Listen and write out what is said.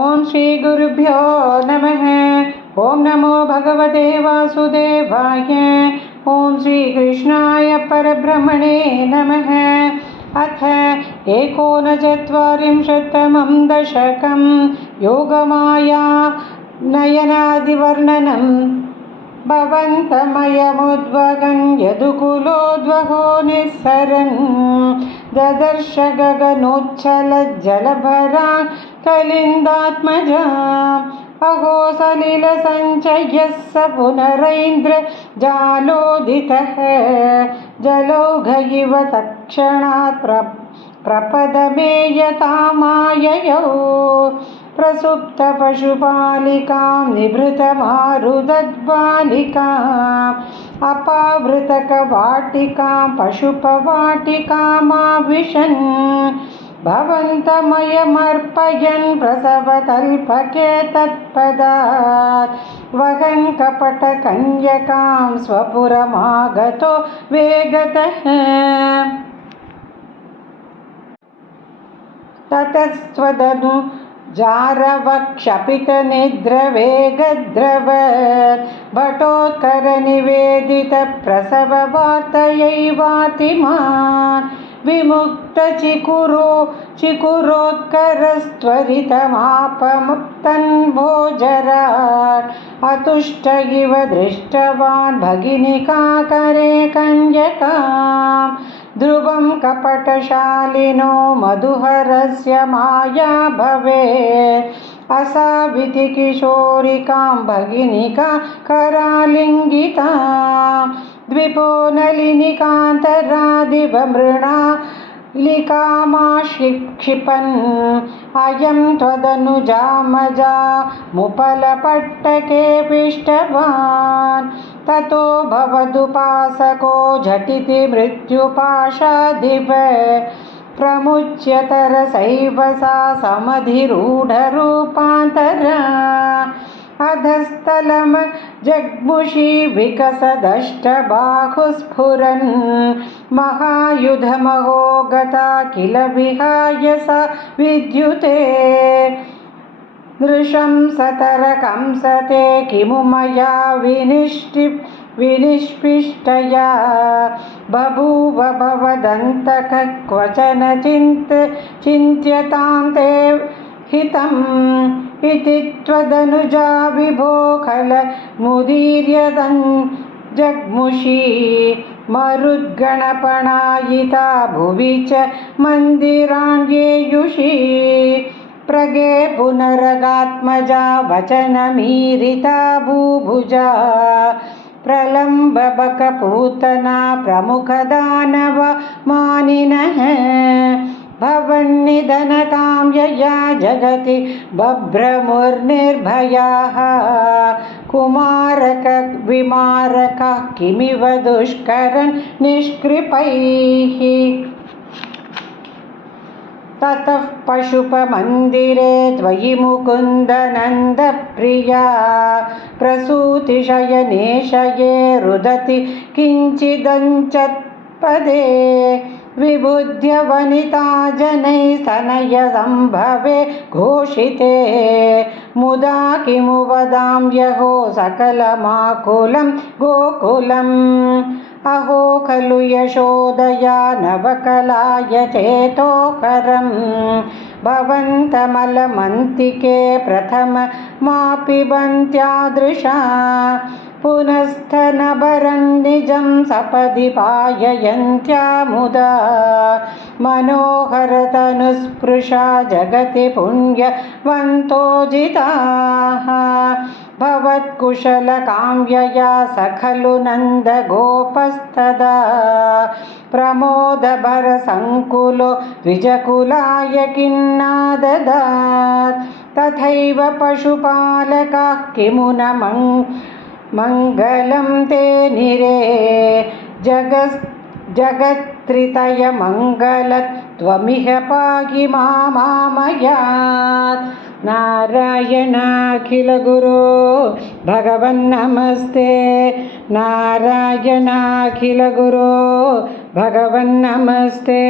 ओम श्री गुरुभ्यो नमः। ओम नमो भगवते वासुदेवाय। ओम श्री कृष्णाय परब्रह्मणे नमः। अथ 39तमं दशकं योगमाया नयनादिवर्णनं भवन्तमयमुद्वहन् यदुकुलोद्वहो निस्सरन् ददर्श गगनोच्छलज्जलभरान् कलिन्दात्मजाम् अहो सलिलसञ्चयः स पुनरैन्द्रजालोदितः जलौघ इव तत्क्षणात् प्रपदमेयतामाययौ प्रसुप्तपशुपालिकां निभृतमारुदद्बालिकाम् अपावृतकवाटिकां पशुपवाटिकामाविशन् भवन्तमयमर्पयन् प्रसवतल्पके तत्पदात् वहन् कपटकन्यकां स्वपुरमागतो वेगतः ततस्त्वदनु जारवक्षपितनिद्रवेगद्रवत् भटोत्करनिवेदितप्रसववार्तयैवातिमान् चिकुरोत्करस्त्वरितमापमुक्तन्भोजरात् अतुष्ट इव दृष्टवान् भगिनिकाकरे कन्यकाम् ध्रुवं कपटशालिनो मधुहरस्य माया भवेत् असाविति किशोरिकां भगिनिका करालिङ्गितां द्विपो नलिनिकान्तरादिव मृणालिकामाक्षिपन् अयं त्वदनुजामजा मुपलपट्टके पिष्टवान् ततो भवदुपासको झटिति मृत्युपाशादिव प्रमुच्य तरसैव सा समधिरूढरूपान्तरा अधस्तलं जग्मुषी विकसदष्टबाहुस्फुरन् महायुधमहो गता किल विहाय सा विद्युते नृशंसतरकंसते किमु मया विनिष्पिष्टया बभूव भवदन्तकः क्वचन चिन्त्यतां ते हितम् इति त्वदनुजा विभो खलमुदीर्यदन् जग्मुषी मरुद्गणपणायिता भुवि च मन्दिराण्येयुषी प्रगे पुनरगात्मजा वचनमीरिता भूभुजा प्रलम्बबकपूतना प्रमुखदानव मानिनः भवन्निधनतां यया जगति बभ्रमुर्निर्भयाः कुमारक विमारकः किमिव दुष्करन् निष्कृपैः ततः पशुपमन्दिरे त्वयि मुकुन्दनन्दप्रिया प्रसूतिशयनेशये रुदति किञ्चिदञ्चत्पदे विबुध्य वनिता जनैः स्तनयसम्भवे घोषिते मुदा किमु वदाम्यहो सकलमाकुलं गोकुलम् अहो खलु यशोदया नवकलाय चेतोकरं भवन्तमलमन्तिके प्रथममापिबन्त्यादृशा पुनस्तनभरं निजं सपदि पाययन्त्या मुदा मनोहरतनुस्पृशा जगति पुण्यवन्तोजिताः भवत्कुशलकाम्यया स खलु नन्दगोपस्तदा प्रमोदभरसङ्कुलो द्विजकुलाय किन्नाददात् तथैव पशुपालकाः किमु न मङ्गलं ते निरे जगत्त्रितयमङ्गलत्वमिह पाहि मामयात् नारायणाखिलगुरो भगवन्नमस्ते नारायणाखिलगुरो भगवन्नमस्ते।